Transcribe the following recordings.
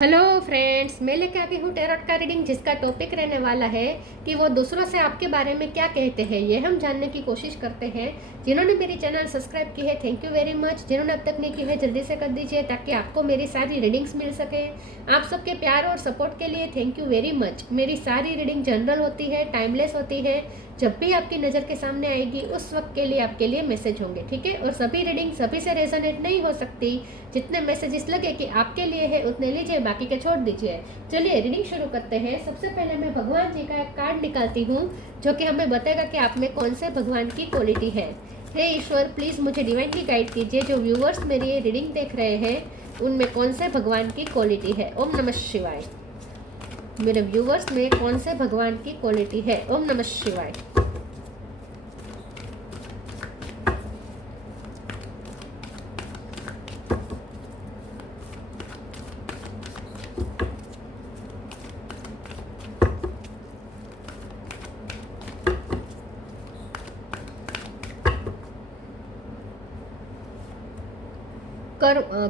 Hello friends, मैं लेके आ गई हूँ टैरोट का रीडिंग, जिसका टॉपिक रहने वाला है कि वो दूसरों से आपके बारे में क्या कहते हैं। ये हम जानने की कोशिश करते हैं। जिन्होंने मेरी चैनल सब्सक्राइब की है, थैंक यू वेरी मच। जिन्होंने अब तक नहीं की है, जल्दी से कर दीजिए ताकि आपको मेरी सारी रीडिंग्स मिल सके। आप सबके प्यार और सपोर्ट के लिए थैंक यू वेरी मच। मेरी सारी रीडिंग जनरल होती है, टाइमलेस होती है। जब भी आपकी नज़र के सामने आएगी उस वक्त के लिए आपके लिए मैसेज होंगे, ठीक है। और सभी रीडिंग सभी से रेजोनेट नहीं हो सकती। जितने मैसेजेस लगे कि आपके लिए है उतने लीजिए, बाकी के छोड़ दीजिए। चलिए रीडिंग शुरू करते हैं। सबसे पहले मैं भगवान जी का एक कार्ड निकालती हूँ जो कि हमें बताएगा कि आप में कौन से भगवान की क्वालिटी है। हे ईश्वर, प्लीज़ मुझे डिवाइनली गाइड कीजिए। जो व्यूवर्स मेरी ये रीडिंग देख रहे हैं उनमें कौन से भगवान की क्वालिटी है। ओम नमः शिवाय। मेरे व्यूवर्स में कौन से भगवान की क्वालिटी है। ओम नमः शिवाय।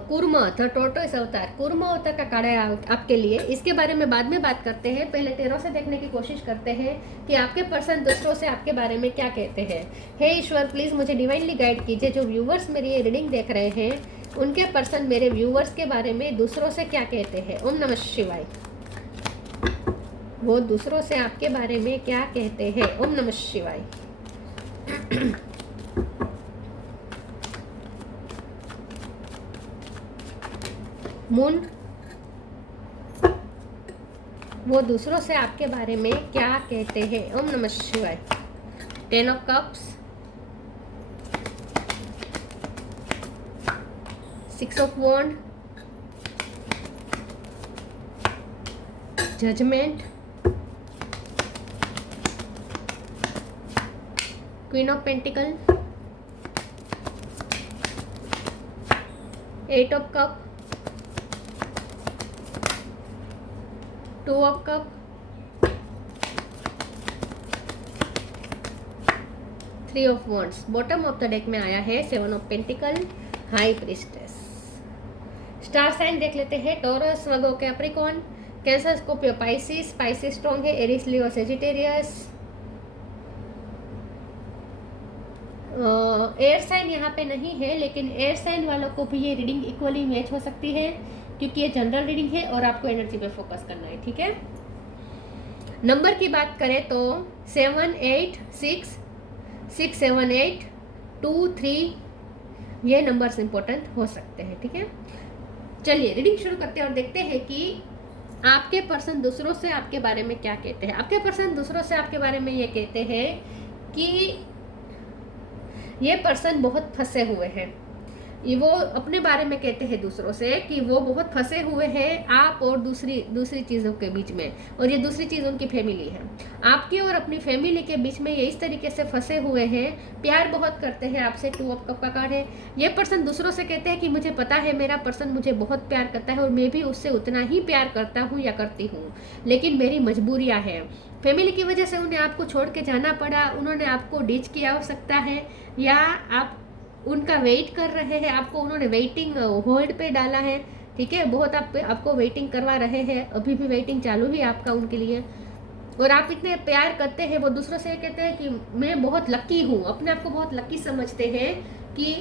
कूर्म द टोर्टोइस अवतार, कूर्म अवतार का कार्ड है आपके लिए। इसके बारे में बाद में बात करते हैं। पहले तेरों से देखने की कोशिश करते हैं कि आपके पर्सन दूसरों से आपके बारे में क्या कहते हैं। हे ईश्वर, प्लीज़ मुझे डिवाइनली गाइड कीजिए। जो व्यूवर्स मेरी ये रीडिंग देख रहे हैं उनके पर्सन मेरे व्यूवर्स के बारे में दूसरों से क्या कहते हैं। ओम नमः शिवाय। वो दूसरों से आपके बारे में क्या कहते हैं। ओम नमः शिवाय। मून, वो दूसरों से आपके बारे में क्या कहते हैं। ओम नमः शिवाय। 10 of cups, 6 of wand, judgement, queen of pentacle, 8 of cup, 2 of cup, 3 of wands. Bottom of the deck में आया है 7 of pentacle, high priestess. Star sign देख लेते हैं। Taurus, Virgo, Capricorn, Cancer, Scorpio, Pisces. Pisces strong है। Aries, Leo, Sagittarius. Air sign यहाँ पे नहीं है, लेकिन एयर साइन वालों को भी ये रीडिंग इक्वली मैच हो सकती है क्योंकि ये जनरल रीडिंग है और आपको एनर्जी पे फोकस करना है, ठीक है। नंबर की बात करें तो 7, 8, 6, 6, 7, 8, 2, 3 ये नंबर्स इंपॉर्टेंट हो सकते हैं, ठीक है। चलिए रीडिंग शुरू करते हैं और देखते हैं कि आपके पर्सन दूसरों से आपके बारे में क्या कहते हैं। आपके पर्सन दूसरों से आपके बारे में ये कहते हैं कि ये पर्सन बहुत फंसे हुए हैं। ये वो अपने बारे में कहते हैं दूसरों से कि वो बहुत फंसे हुए हैं आप और दूसरी चीज़ों के बीच में, और ये दूसरी चीज़ उनकी फैमिली है। आपकी और अपनी फैमिली के बीच में ये इस तरीके से फंसे हुए हैं। प्यार बहुत करते हैं आपसे। 2 ऑफ कप का कार्ड है। ये पर्सन दूसरों से कहते हैं कि मुझे पता है मेरा पर्सन मुझे बहुत प्यार करता है और मैं भी उससे उतना ही प्यार करता हूँ या करती हूँ, लेकिन मेरी मजबूरियाँ हैं। फैमिली की वजह से उन्हें आपको छोड़ के जाना पड़ा। उन्होंने आपको डिच किया हो सकता है, या आप उनका वेट कर रहे हैं। आपको उन्होंने वेटिंग होल्ड पे डाला है, ठीक है। बहुत आपको वेटिंग करवा रहे हैं। अभी भी वेटिंग चालू है आपका उनके लिए। और आप इतने प्यार करते हैं। वो दूसरों से कहते हैं कि मैं बहुत लकी हूँ, अपने आप को बहुत लकी समझते हैं कि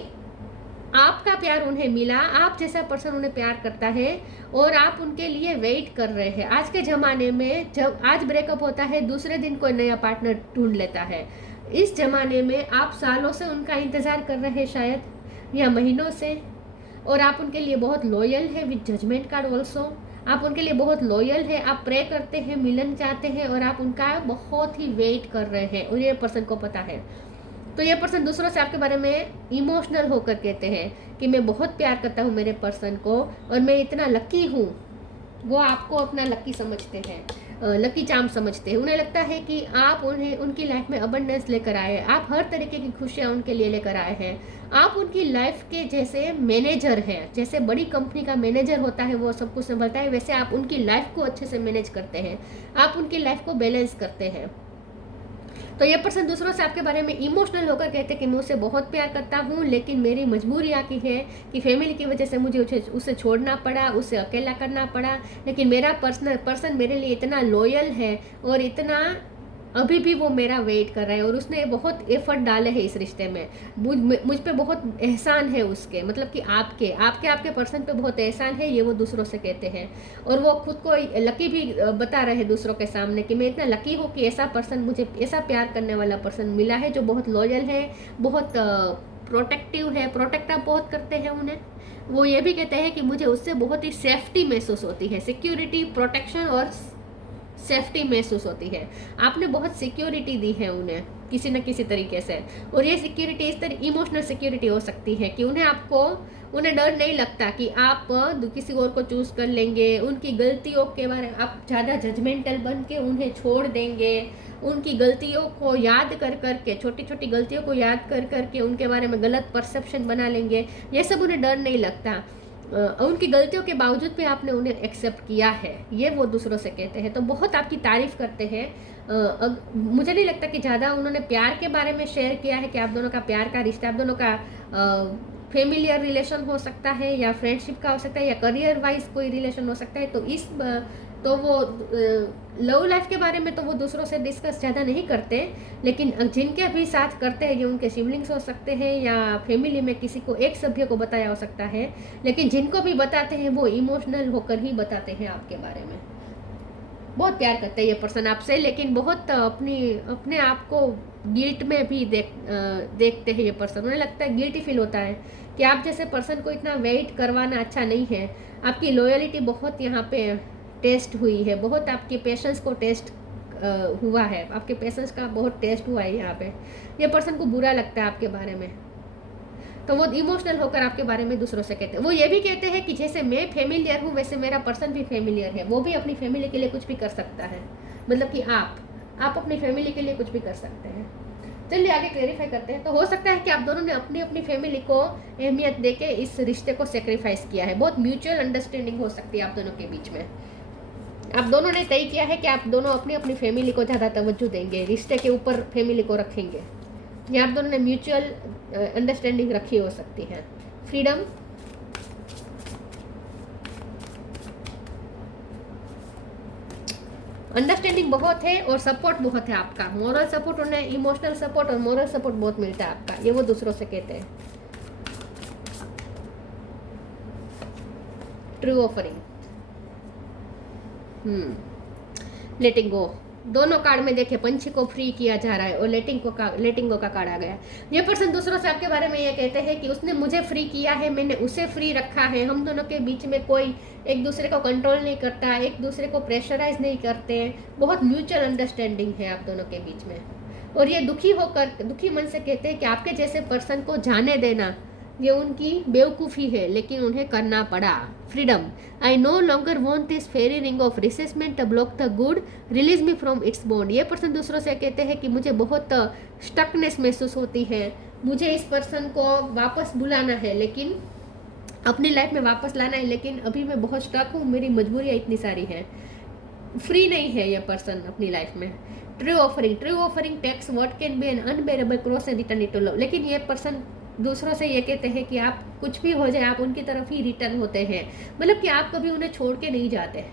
आपका प्यार उन्हें मिला। आप जैसा पर्सन उन्हें प्यार करता है और आप उनके लिए वेट कर रहे हैं। आज के ज़माने में जब आज ब्रेकअप होता है, दूसरे दिन कोई नया पार्टनर ढूंढ लेता है। इस ज़माने में आप सालों से उनका इंतज़ार कर रहे हैं शायद, या महीनों से, और आप उनके लिए बहुत लॉयल है। विद जजमेंट कार्ड ऑल्सो, आप उनके लिए बहुत लॉयल है। आप प्रे करते हैं, मिलन चाहते हैं, और आप उनका बहुत ही वेट कर रहे हैं और ये पर्सन को पता है। तो ये पर्सन दूसरों से आपके बारे में इमोशनल होकर कहते हैं कि मैं बहुत प्यार करता हूँ मेरे पर्सन को और मैं इतना लकी हूँ। वो आपको अपना लकी समझते हैं, लकी चार्म समझते हैं। उन्हें लगता है कि आप उन्हें उनकी लाइफ में अबंडेंस लेकर आए। आप हर तरीके की खुशियाँ उनके लिए लेकर आए हैं। आप उनकी लाइफ के जैसे मैनेजर हैं। जैसे बड़ी कंपनी का मैनेजर होता है, वो सब कुछ संभलता है, वैसे आप उनकी लाइफ को अच्छे से मैनेज करते हैं। आप उनकी लाइफ को बैलेंस करते हैं। तो ये पर्सन दूसरों से आपके बारे में इमोशनल होकर कहते हैं कि मैं उसे बहुत प्यार करता हूँ, लेकिन मेरी मजबूरी आती है कि फैमिली की वजह से मुझे उसे छोड़ना पड़ा, उसे अकेला करना पड़ा। लेकिन मेरा पर्सन मेरे लिए इतना लॉयल है और इतना अभी भी वो मेरा वेट कर रहा है और उसने बहुत एफर्ट डाले हैं इस रिश्ते में। मुझ पे बहुत एहसान है उसके, मतलब कि आपके पर्सन पे बहुत एहसान है, ये वो दूसरों से कहते हैं। और वो खुद को लकी भी बता रहे हैं दूसरों के सामने कि मैं इतना लकी हूँ कि ऐसा पर्सन, मुझे ऐसा प्यार करने वाला पर्सन मिला है जो बहुत लॉयल है, बहुत प्रोटेक्टिव है, प्रोटेक्ट आप बहुत करते हैं उन्हें। वो ये भी कहते हैं कि मुझे उससे बहुत ही सेफ्टी महसूस होती है, सिक्योरिटी, प्रोटेक्शन और सेफ्टी महसूस होती है। आपने बहुत सिक्योरिटी दी है उन्हें किसी न किसी तरीके से, और ये सिक्योरिटी इस तरह इमोशनल सिक्योरिटी हो सकती है कि उन्हें डर नहीं लगता कि आप किसी और को चूज कर लेंगे, उनकी गलतियों के बारे में आप ज़्यादा जजमेंटल बन के उन्हें छोड़ देंगे, उनकी गलतियों को याद कर करके, छोटी छोटी गलतियों को याद कर करके उनके बारे में गलत परसेप्शन बना लेंगे। ये सब उन्हें डर नहीं लगता। उनकी गलतियों के बावजूद भी आपने उन्हें एक्सेप्ट किया है, ये वो दूसरों से कहते हैं। तो बहुत आपकी तारीफ करते हैं। मुझे नहीं लगता कि ज़्यादा उन्होंने प्यार के बारे में शेयर किया है कि आप दोनों का प्यार का रिश्ता, आप दोनों का फेमिलियर रिलेशन हो सकता है या फ्रेंडशिप का हो सकता है या करियर वाइज कोई रिलेशन हो सकता है। तो वो लव लाइफ के बारे में तो वो दूसरों से डिस्कस ज़्यादा नहीं करते, लेकिन जिनके भी साथ करते हैं ये उनके सिबलिंग्स हो सकते हैं या फैमिली में किसी को एक सभ्य को बताया हो सकता है। लेकिन जिनको भी बताते हैं वो इमोशनल होकर ही बताते हैं आपके बारे में। बहुत प्यार करते हैं ये पर्सन आपसे, लेकिन बहुत अपने आप को गिल्ट में भी देखते हैं ये पर्सन। उन्हें लगता है, गिल्टी फील होता है कि आप जैसे पर्सन को इतना वेट करवाना अच्छा नहीं है। आपकी लॉयलिटी बहुत यहाँ पे टेस्ट हुई है, बहुत आपके पेशेंस को टेस्ट हुआ है, आपके पेशेंस का बहुत टेस्ट हुआ है यहाँ पे। ये पर्सन को बुरा लगता है आपके बारे में, तो वो इमोशनल होकर आपके बारे में दूसरों से कहते हैं। वो ये भी कहते हैं कि जैसे मैं फेमिलियर हूँ वैसे मेरा पर्सन भी फेमिलियर है, वो भी अपनी फैमिली के लिए कुछ भी कर सकता है। मतलब कि आप अपनी फैमिली के लिए कुछ भी कर सकते हैं। चलिए आगे क्लेरिफाई करते हैं। तो हो सकता है कि आप दोनों ने अपनी अपनी फैमिली को अहमियत देके इस रिश्ते को सेक्रीफाइस किया है। बहुत म्यूचुअल अंडरस्टैंडिंग हो सकती है आप दोनों के बीच में। आप दोनों ने तय किया है कि आप दोनों अपनी अपनी फैमिली को ज़्यादा तवज्जो देंगे, रिश्ते के ऊपर फैमिली को रखेंगे। ये आप दोनों ने म्यूचुअल अंडरस्टैंडिंग रखी हो सकती है। फ्रीडम, अंडरस्टैंडिंग बहुत है और सपोर्ट बहुत है आपका। मोरल सपोर्ट, उन्हें इमोशनल सपोर्ट और मोरल सपोर्ट बहुत मिलता है आपका, ये वो दूसरों से कहते हैं। ट्रू ऑफरिंग, लेटिंग गो। दोनों कार्ड में देखे पंछी को फ्री किया जा रहा है और लेटिंग गो का कार्ड आ गया। ये पर्सन दूसरों से आपके बारे में ये कहते हैं कि उसने मुझे फ्री किया है, मैंने उसे फ्री रखा है। हम दोनों के बीच में कोई एक दूसरे को कंट्रोल नहीं करता, एक दूसरे को प्रेशराइज नहीं करते। बहुत म्यूचुअल अंडरस्टैंडिंग है आप दोनों के बीच में। और ये दुखी मन से कहते हैं कि आपके जैसे पर्सन को जाने देना ये उनकी बेवकूफ़ी है, लेकिन उन्हें करना पड़ा। Freedom, I no longer want this fairy ring of resentment block the good, release me from its bond. ये पर्सन दूसरों से कहते हैं कि मुझे बहुत स्टकनेस महसूस होती है, मुझे इस पर्सन को वापस बुलाना है, लेकिन अपनी लाइफ में वापस लाना है, लेकिन अभी मैं बहुत स्टक हूँ, मेरी मजबूरियाँ इतनी सारी हैं। फ्री नहीं है ये पर्सन अपनी लाइफ में। True offering takes what can be an unbearable cross and return it to love. लेकिन ये पर्सन दूसरों से ये कहते हैं कि आप कुछ भी हो जाए आप उनकी तरफ ही रिटर्न होते हैं। मतलब कि आप कभी उन्हें छोड़ के नहीं जाते।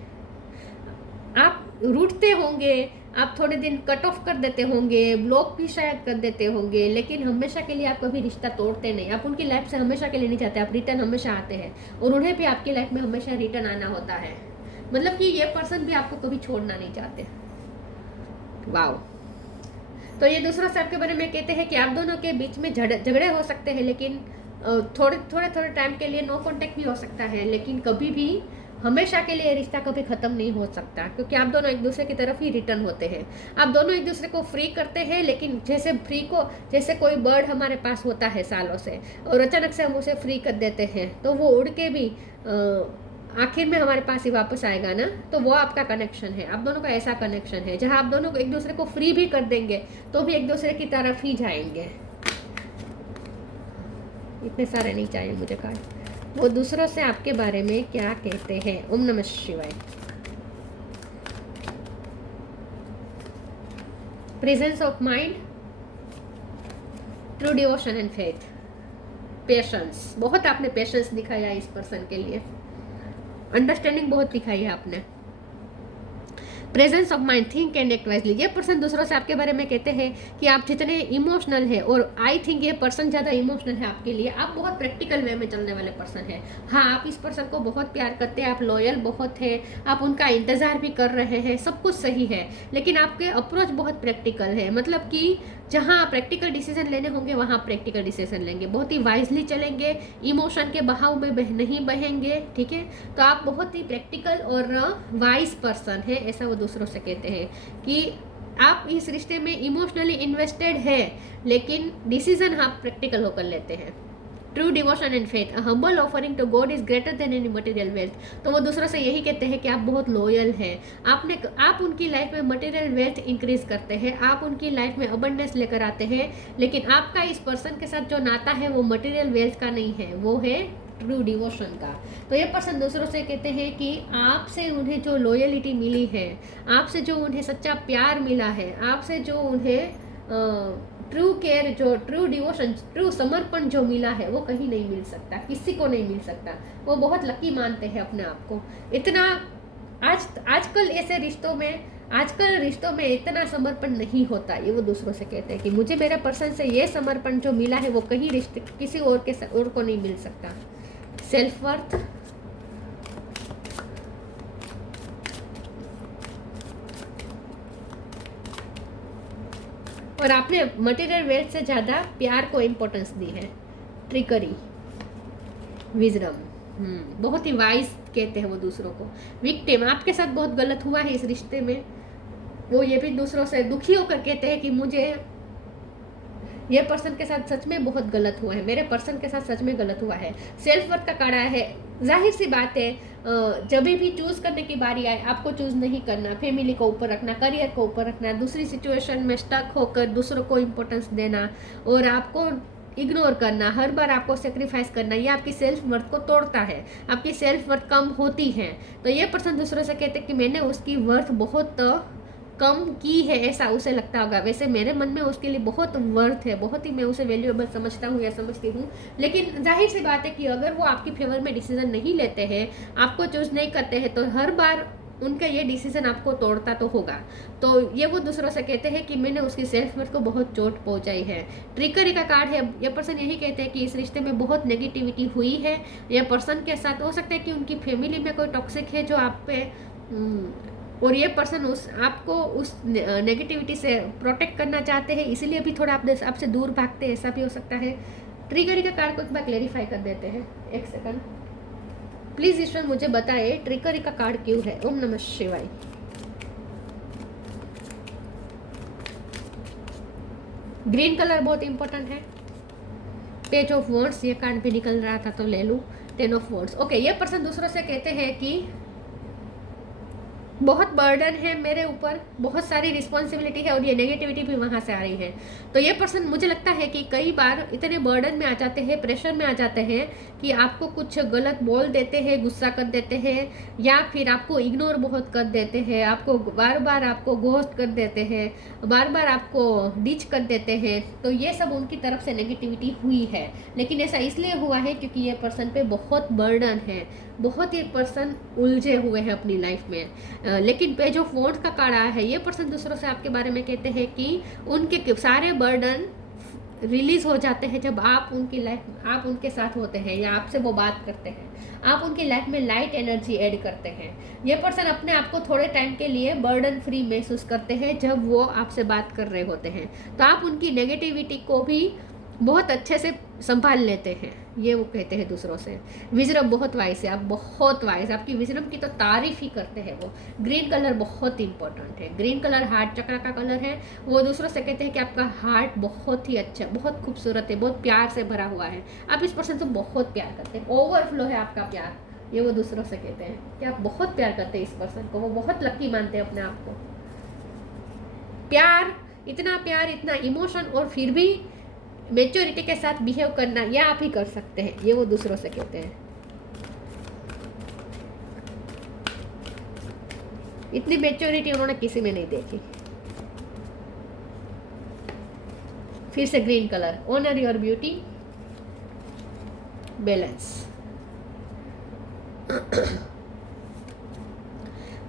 आप रूठते होंगे, आप थोड़े दिन कट ऑफ कर देते होंगे, ब्लॉक भी शायद कर देते होंगे, लेकिन हमेशा के लिए आप कभी रिश्ता तोड़ते नहीं। आप उनकी लाइफ से हमेशा के लिए नहीं जाते, आप रिटर्न हमेशा आते हैं और उन्हें भी आपकी लाइफ में हमेशा रिटर्न आना होता है। मतलब कि ये पर्सन भी आपको कभी छोड़ना नहीं चाहते। वाओ। तो ये दूसरों से आपके बारे में कहते हैं कि आप दोनों के बीच में झगड़े हो सकते हैं, लेकिन थोड़े टाइम के लिए नो कांटेक्ट भी हो सकता है, लेकिन कभी भी हमेशा के लिए रिश्ता कभी ख़त्म नहीं हो सकता, क्योंकि आप दोनों एक दूसरे की तरफ ही रिटर्न होते हैं। आप दोनों एक दूसरे को फ्री करते हैं, लेकिन जैसे कोई बर्ड हमारे पास होता है सालों से और अचानक से हम उसे फ्री कर देते हैं, तो वो उड़ के भी आखिर में हमारे पास ही वापस आएगा ना। तो वो आपका कनेक्शन है, आप दोनों का ऐसा कनेक्शन है जहां आप दोनों को एक दूसरे को फ्री भी कर देंगे तो भी एक दूसरे की तरफ ही जाएंगे। इतने सारे नहीं चाहिए मुझे कार्ड। वो दूसरों से आपके बारे में क्या कहते हैं। ओम नमः शिवाय। Presence of mind, true devotion and faith, patience, बहुत आपने पेशेंस दिखाया इस पर्सन के लिए, अंडरस्टैंडिंग बहुत दिखाई है आपने, presence of mind, think and act wisely. ये पर्सन दूसरों से आपके बारे में कहते हैं कि आप जितने इमोशनल है, और आई थिंक ये पर्सन ज़्यादा इमोशनल है आपके लिए, आप बहुत प्रैक्टिकल वे में चलने वाले पर्सन है। हाँ, आप इस पर्सन को बहुत प्यार करते हैं, आप लॉयल बहुत है, आप उनका इंतज़ार भी कर रहे हैं, सब कुछ सही है, लेकिन आपके अप्रोच बहुत प्रैक्टिकल है। मतलब कि जहाँ प्रैक्टिकल डिसीजन लेने होंगे वहाँ प्रैक्टिकल डिसीजन लेंगे, बहुत ही वाइजली चलेंगे, इमोशन के बहाव में नहीं बहेंगे, ठीक है। तो आप बहुत ही प्रैक्टिकल और वाइज पर्सन है, ऐसा वो दूसरों से कहते हैं कि आप इस रिश्ते में इमोशनली इन्वेस्टेड है, लेकिन डिसीजन आप प्रैक्टिकल होकर लेते हैं। True devotion and faith, humble offering to God is greater than any material wealth. तो वो दूसरों से यही कहते हैं कि आप बहुत लॉयल हैं, आप उनकी लाइफ में मटेरियल वेल्थ इंक्रीज करते हैं, आप उनकी लाइफ में अबंडेंस लेकर आते हैं, लेकिन आपका इस पर्सन के साथ जो नाता है वो मटेरियल वेल्थ का नहीं है, वो है ट्रू डिवोशन का। तो ये पर्सन दूसरों से कहते हैं कि आपसे उन्हें जो लॉयलिटी मिली है, आपसे जो उन्हें सच्चा प्यार मिला है, आपसे जो उन्हें ट्रू केयर, जो ट्रू डिवोशन, ट्रू समर्पण जो मिला है, वो कहीं नहीं मिल सकता, किसी को नहीं मिल सकता। वो बहुत लकी मानते हैं अपने आप को। इतना आजकल ऐसे रिश्तों में इतना समर्पण नहीं होता। ये वो दूसरों से कहते हैं कि मुझे मेरे पर्सन से ये समर्पण जो मिला है वो कहीं रिश्ते किसी और को नहीं मिल सकता। सेल्फ वर्थ, और आपने मटेरियल वेल्थ से ज़्यादा प्यार को इम्पोर्टेंस दी है। ट्रिकरी, विजडम, बहुत ही वाइज कहते हैं वो दूसरों को। विक्टिम, आपके साथ बहुत गलत हुआ है इस रिश्ते में, वो ये भी दूसरों से दुखी होकर कहते हैं कि मुझे ये पर्सन के साथ सच में बहुत गलत हुआ है, मेरे पर्सन के साथ सच में गलत हुआ है। सेल्फ वर्थ का कार्ड है। जाहिर सी बात है, जब भी चूज करने की बारी आए, आपको चूज नहीं करना, फैमिली को ऊपर रखना, करियर को ऊपर रखना, दूसरी सिचुएशन में स्टक होकर दूसरों को इम्पोर्टेंस देना और आपको इग्नोर करना, हर बार आपको सेक्रीफाइस करना, ये आपकी सेल्फ वर्थ को तोड़ता है, आपकी सेल्फ वर्थ कम होती है। तो ये पर्सन दूसरों से कहते हैं कि मैंने उसकी वर्थ बहुत कम की है, ऐसा उसे लगता होगा। वैसे मेरे मन में उसके लिए बहुत वर्थ है, बहुत ही मैं उसे वैल्यूएबल समझता हूँ या समझती हूँ, लेकिन जाहिर सी बात है कि अगर वो आपकी फेवर में डिसीजन नहीं लेते हैं, आपको चूज नहीं करते हैं, तो हर बार उनका ये डिसीजन आपको तोड़ता तो होगा। तो ये वो दूसरों से कहते हैं कि मैंने उसकी सेल्फ वर्थ को बहुत चोट पहुंचाई है। ट्रिकरी का कार्ड है। ये पर्सन यही कहते हैं कि इस रिश्ते में बहुत नेगेटिविटी हुई है। ये पर्सन के साथ हो सकता है कि उनकी फैमिली में कोई टॉक्सिक है जो आप पे, और ये पर्सन आपको उस नेगेटिविटी से प्रोटेक्ट करना चाहते हैं, इसीलिए भी थोड़ा आपसे दूर भागते हैं, ऐसा भी हो सकता है। ट्रिगरी का कार्ड को एक बार क्लेरिफाई कर देते हैं, एक सेकंड प्लीज ईश्वर मुझे बताए ट्रिगरी का कार्ड क्यों है। ओम नमः शिवाय। ग्रीन कलर बहुत इंपॉर्टेंट है। पेज ऑफ वॉन्ड्स, ये कार्ड भी निकल रहा था तो ले लूँ। 10 ऑफ वॉन्ड्स। ओके, ये पर्सन दूसरों से कहते हैं कि बहुत बर्डन है मेरे ऊपर, बहुत सारी रिस्पॉन्सिबिलिटी है और ये नेगेटिविटी भी वहाँ से आ रही है। तो ये पर्सन, मुझे लगता है कि कई बार इतने बर्डन में आ जाते हैं, प्रेशर में आ जाते हैं कि आपको कुछ गलत बोल देते हैं, गुस्सा कर देते हैं, या फिर आपको इग्नोर बहुत कर देते हैं, आपको बार बार आपको घोस्ट कर देते हैं, बार बार आपको डिच कर देते हैं। तो ये सब उनकी तरफ से नेगेटिविटी हुई है, लेकिन ऐसा इसलिए हुआ है क्योंकि ये पर्सन पे बहुत बर्डन है, बहुत ही पर्सन उलझे हुए हैं अपनी लाइफ में। लेकिन पेज ऑफ वॉन्ड्स का कार्ड आया है। ये पर्सन दूसरों से आपके बारे में कहते हैं कि उनके सारे बर्डन रिलीज हो जाते हैं जब आप उनके साथ होते हैं या आपसे वो बात करते हैं, आप उनकी लाइफ में लाइट एनर्जी ऐड करते हैं। ये पर्सन अपने आप को थोड़े टाइम के लिए बर्डन फ्री महसूस करते हैं जब वो आपसे बात कर रहे होते हैं, तो आप उनकी नेगेटिविटी को भी बहुत अच्छे से संभाल लेते हैं, ये वो कहते हैं दूसरों से। विजडम बहुत वाइस है, आप बहुत वाइस, आपकी विजडम की तो तारीफ ही करते हैं वो। ग्रीन कलर बहुत इंपॉर्टेंट है, ग्रीन कलर हार्ट चक्र का कलर है। वो दूसरों से कहते हैं कि आपका हार्ट बहुत ही अच्छा, बहुत खूबसूरत है, बहुत प्यार से भरा हुआ है, आप इस पर्सन से बहुत प्यार करते हैं, ओवरफ्लो है आपका प्यार। ये वो दूसरों से कहते हैं कि आप बहुत प्यार करते हैं इस पर्सन को, वो बहुत लकी मानते हैं अपने आप को। प्यार, इतना इमोशन और फिर भी मेच्योरिटी के साथ बिहेव करना, यह आप ही कर सकते हैं, ये वो दूसरों से कहते हैं। इतनी मेच्योरिटी उन्होंने किसी में नहीं देखी। फिर से green colour, honour your beauty, balance.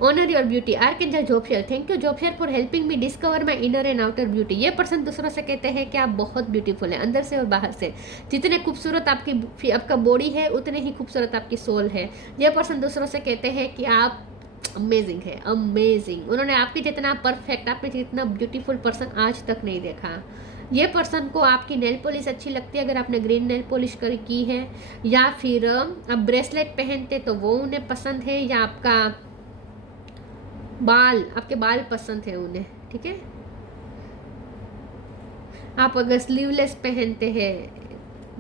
Honour your beauty, archangel Jophiel, thank you Jophiel for helping me discover my inner and outer beauty. ये पर्सन दूसरों से कहते हैं कि आप बहुत ब्यूटीफुल है, अंदर से और बाहर से। जितने खूबसूरत आपका बॉडी है उतने ही खूबसूरत आपकी सोल है। ये पर्सन दूसरों से कहते हैं कि आप अमेजिंग है, अमेजिंग। उन्होंने आपके जितना परफेक्ट, आपके जितना ब्यूटीफुल पर्सन आज तक नहीं देखा। ये पर्सन को आपकी नेल पॉलिश अच्छी लगती है, अगर आपने ग्रीन नेल पॉलिश की है, या फिर आप ब्रेसलेट पहनते तो वो उन्हें पसंद है, या आपके बाल पसंद है उन्हें, ठीक है। आप अगर स्लीवलेस पहनते हैं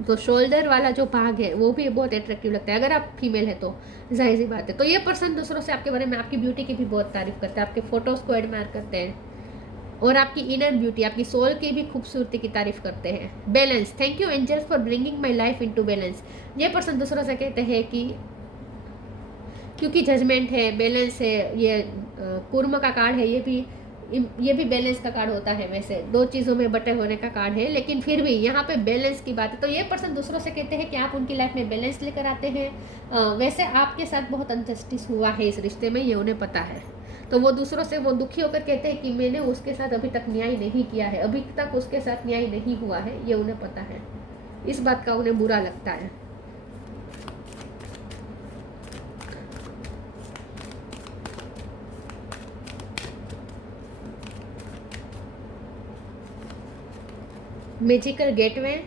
तो शोल्डर वाला जो भाग है वो भी बहुत अट्रैक्टिव लगता है, अगर आप फीमेल है तो जाहिर सी बात है। तो ये पर्सन दूसरों से आपके बारे में, आपकी ब्यूटी की भी बहुत तारीफ करते हैं, आपके फोटोज़ को एडमायर करते हैं, और आपकी इनर ब्यूटी, आपकी सोल की भी खूबसूरती की तारीफ करते हैं। Balance, thank you angels for bringing my life into balance. ये पर्सन दूसरों से कहते हैं कि क्योंकि जजमेंट है, बैलेंस है, ये कुर्म का कार्ड है, ये भी बैलेंस का कार्ड होता है। वैसे दो चीज़ों में बटे होने का कार्ड है, लेकिन फिर भी यहाँ पे बैलेंस की बात है। तो ये पर्सन दूसरों से कहते हैं कि आप उनकी लाइफ में बैलेंस लेकर आते हैं। वैसे आपके साथ बहुत अनजस्टिस हुआ है इस रिश्ते में, ये उन्हें पता है। तो वो दूसरों से वो दुखी होकर कहते हैं कि मैंने उसके साथ अभी तक न्याय नहीं किया है, अभी तक उसके साथ न्याय नहीं हुआ है, ये उन्हें पता है। इस बात का उन्हें बुरा लगता है। मैजिकल गेटवे,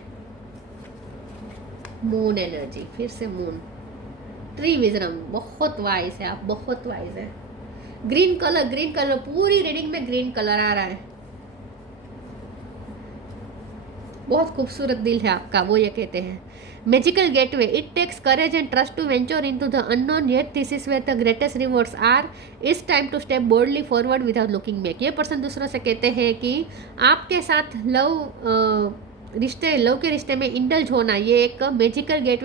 मून एनर्जी, फिर से मून, ट्री विजडम, बहुत वाइज है आप, बहुत वाइज है। ग्रीन कलर, पूरी रीडिंग में ग्रीन कलर आ रहा है। बहुत खूबसूरत दिल है आपका, वो ये कहते हैं। Magical gateway, it takes courage and trust to venture into the unknown, yet this is where the greatest rewards are. It's time to step boldly forward without looking back. ये पर्सन दूसरों से कहते हैं कि आपके साथ लव के रिश्ते में इंडल्ज होना, ये एक मैजिकल गेट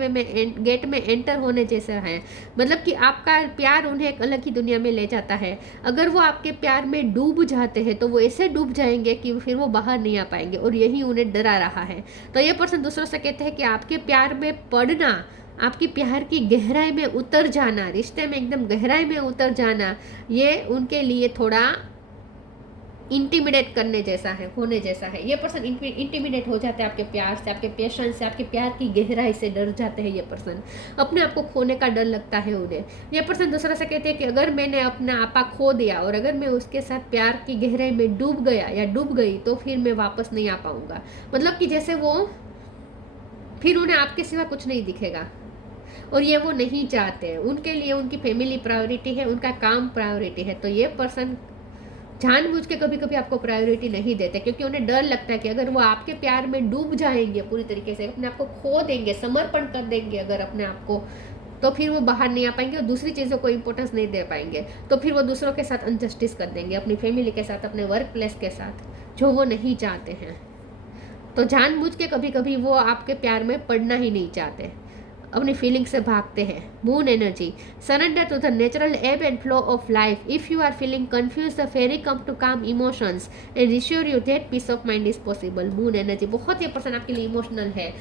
में एंटर होने जैसा है। मतलब कि आपका प्यार उन्हें एक अलग ही दुनिया में ले जाता है। अगर वो आपके प्यार में डूब जाते हैं तो वो ऐसे डूब जाएंगे कि फिर वो बाहर नहीं आ पाएंगे, और यही उन्हें डरा रहा है। तो ये पर्सन दूसरों से कहते हैं कि आपके प्यार में पड़ना, आपकी प्यार की गहराई में उतर जाना, रिश्ते में एकदम गहराई में उतर जाना, ये उनके लिए थोड़ा इंटिमिडेट करने जैसा है, होने जैसा है। ये पर्सन इंटिमिडेट हो जाते हैं आपके प्यार से, आपके पेशेंस से, आपके प्यार की गहराई से डर जाते हैं। ये पर्सन अपने आप को खोने का डर लगता है उन्हें। ये पर्सन दूसरा से कहते हैं कि अगर मैंने अपना आपा खो दिया और अगर मैं उसके साथ प्यार की गहराई में डूब गया या डूब गई तो फिर मैं वापस नहीं आ पाऊंगा। मतलब कि जैसे वो फिर उन्हें आपके सिवा कुछ नहीं दिखेगा, और ये वो नहीं चाहते हैं। उनके लिए उनकी फैमिली प्रायोरिटी है, उनका काम प्रायोरिटी है। तो ये पर्सन जानबूझ के कभी कभी आपको प्रायोरिटी नहीं देते, क्योंकि उन्हें डर लगता है कि अगर वो आपके प्यार में डूब जाएंगे पूरी तरीके से, अपने आप को खो देंगे, समर्पण कर देंगे अगर अपने आप को, तो फिर वो बाहर नहीं आ पाएंगे और दूसरी चीज़ों को इंपॉर्टेंस नहीं दे पाएंगे। तो फिर वो दूसरों के साथ अनजस्टिस कर देंगे, अपनी फैमिली के साथ, अपने वर्क प्लेस के साथ, जो वो नहीं चाहते हैं। तो जानबूझ के कभी कभी वो आपके प्यार में पड़ना ही नहीं चाहते, अपनी फीलिंग से भागते हैं। Moon energy, surrender to the natural ebb and flow of life. If you are feeling confuse the fairy come to calm emotions and reassure you that peace of mind is possible. Moon energy, बहुत ये person आपके लिए emotional है।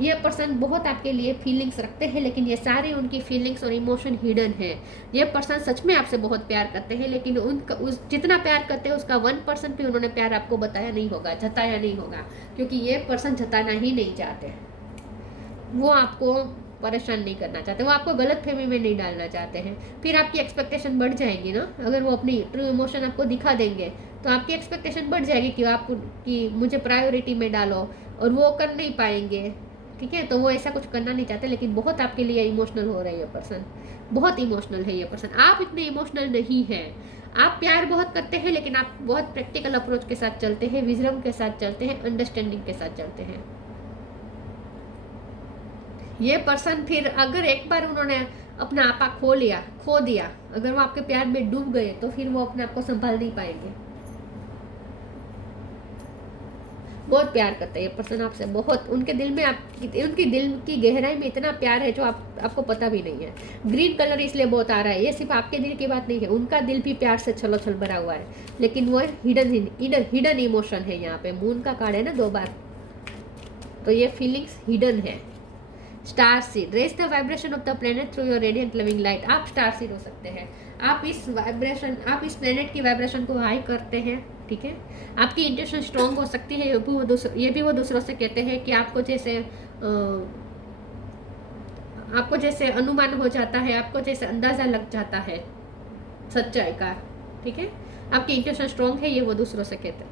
ये person बहुत आपके लिए feelings रखते हैं, लेकिन ये सारी उनकी फीलिंग्स और इमोशन हिडन है। ये पर्सन सच में आपसे बहुत प्यार करते हैं, लेकिन उनका जितना प्यार करते हैं उसका 1% भी उन्होंने प्यार आपको बताया नहीं होगा, जताया नहीं होगा, क्योंकि ये पर्सन जताना ही नहीं चाहते। वो आपको परेशान नहीं करना चाहते, वो आपको गलत फहमी में नहीं डालना चाहते हैं। फिर आपकी एक्सपेक्टेशन बढ़ जाएगी ना, अगर वो अपनी ट्रू इमोशन आपको दिखा देंगे तो आपकी एक्सपेक्टेशन बढ़ जाएगी कि मुझे प्रायोरिटी में डालो, और वो कर नहीं पाएंगे। ठीक है, तो वो ऐसा कुछ करना नहीं चाहते, लेकिन बहुत आपके लिए इमोशनल हो रहा है ये पर्सन, बहुत इमोशनल है ये पर्सन। आप इतने इमोशनल नहीं हैं, आप प्यार बहुत करते हैं, लेकिन आप बहुत प्रैक्टिकल अप्रोच के साथ चलते हैं, विजडम के साथ चलते हैं, अंडरस्टैंडिंग के साथ चलते हैं। ये पर्सन फिर अगर एक बार उन्होंने अपना आपा खो दिया, अगर वो आपके प्यार में डूब गए तो फिर वो अपने आप को संभाल नहीं पाएंगे। बहुत प्यार करते हैं ये पर्सन आपसे, बहुत। उनके दिल में उनकी दिल की गहराई में इतना प्यार है जो आपको पता भी नहीं है। ग्रीन कलर इसलिए बहुत आ रहा है, ये सिर्फ आपके दिल की बात नहीं है, उनका दिल भी प्यार से छलो छल भरा हुआ है, लेकिन वो हिडन इमोशन है। यहाँ पे मून का कार्ड है ना 2 बार, तो ये फीलिंग्स हिडन है। Star seed, raise the vibration of the planet through your radiant loving light. आप स्टार सीड हो सकते हैं। आप इस प्लेनेट की वाइब्रेशन को हाई करते हैं, ठीक है। आपकी इंट्यूशन स्ट्रॉन्ग हो सकती है। ये भी वो दूसरों से कहते हैं कि आपको जैसे अनुमान हो जाता है, आपको जैसे अंदाजा लग जाता है सच्चाई का, ठीक है। आपकी इंट्यूशन स्ट्रॉन्ग है, ये वो दूसरों से कहते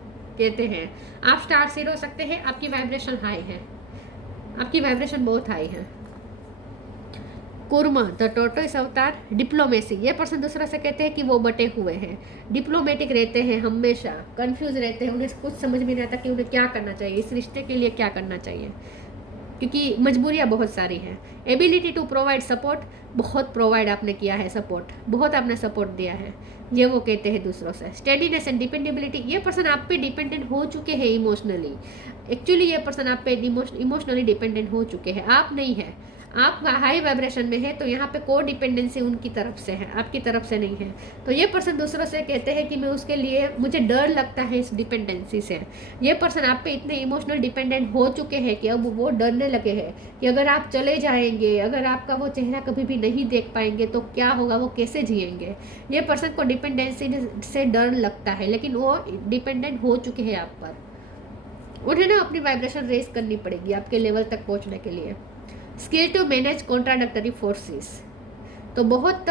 हैं। आप स्टार सीड हो सकते हैं। आपकी वाइब्रेशन हाई है, आपकी वाइब्रेशन बहुत हाई है। कुर्मा द टोटोइस अवतार, डिप्लोमेसी, ये पर्सन दूसरा से कहते हैं कि वो बटे हुए हैं, डिप्लोमेटिक रहते हैं, हमेशा कंफ्यूज रहते हैं, उन्हें कुछ समझ में नहीं आता कि उन्हें क्या करना चाहिए, इस रिश्ते के लिए क्या करना चाहिए, क्योंकि मजबूरियाँ बहुत सारी हैं। एबिलिटी टू प्रोवाइड सपोर्ट, बहुत प्रोवाइड आपने किया है सपोर्ट, बहुत आपने सपोर्ट दिया है, ये वो कहते हैं दूसरों से। स्टेडीनेस एंड डिपेंडेबिलिटी, ये पर्सन आप पे डिपेंडेंट हो चुके हैं इमोशनली। एक्चुअली ये पर्सन आप पे इमोशनली डिपेंडेंट हो चुके हैं, आप नहीं है। आप हाई वाइब्रेशन में है तो यहाँ पे को डिपेंडेंसी उनकी तरफ से है, आपकी तरफ से नहीं है। तो ये पर्सन दूसरों से कहते हैं कि मैं उसके लिए, मुझे डर लगता है इस डिपेंडेंसी से। ये पर्सन आप पे इतने इमोशनल डिपेंडेंट हो चुके हैं कि अब वो डरने लगे हैं कि अगर आप चले जाएंगे, अगर आपका वो चेहरा कभी भी नहीं देख पाएंगे तो क्या होगा, वो कैसे जिएंगे। ये पर्सन को डिपेंडेंसी से डर लगता है, लेकिन वो डिपेंडेंट हो चुके हैं आप पर। उन्हें ना अपनी वाइब्रेशन रेस करनी पड़ेगी आपके लेवल तक पहुंचने के लिए। स्किल टू मैनेज कॉन्ट्राडक्टरी फोर्सेस, तो बहुत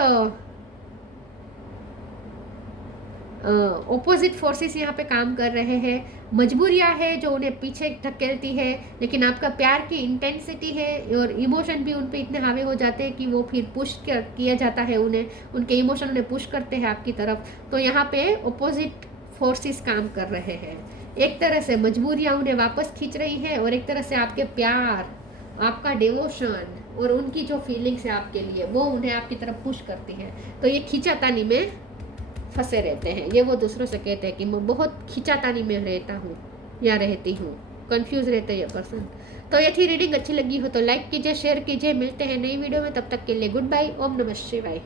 ऑपोजिट फोर्सेस यहाँ पे काम कर रहे हैं। मजबूरियाँ है जो उन्हें पीछे धकेलती है, लेकिन आपका प्यार की इंटेंसिटी है और इमोशन भी उन पे इतने हावी हो जाते हैं कि वो फिर पुश किया जाता है उन्हें, उनके इमोशन उन्हें पुश करते हैं आपकी तरफ। तो यहाँ पे ऑपोजिट फोर्सेस काम कर रहे हैं। एक तरह से मजबूरियाँ उन्हें वापस खींच रही है और एक तरह से आपके प्यार, आपका डिवोशन और उनकी जो फीलिंग्स है आपके लिए, वो उन्हें आपकी तरफ पुश करती है। तो ये खींचातानी में फंसे रहते हैं। ये वो दूसरों से कहते हैं कि मैं बहुत खींचातानी में रहता हूँ या रहती हूँ, कंफ्यूज रहते हैं ये पर्सन। तो ये थी रीडिंग। अच्छी लगी हो तो लाइक कीजिए, शेयर कीजिए। मिलते हैं नई वीडियो में, तब तक के लिए गुड बाय। ओम नमः शिवाय।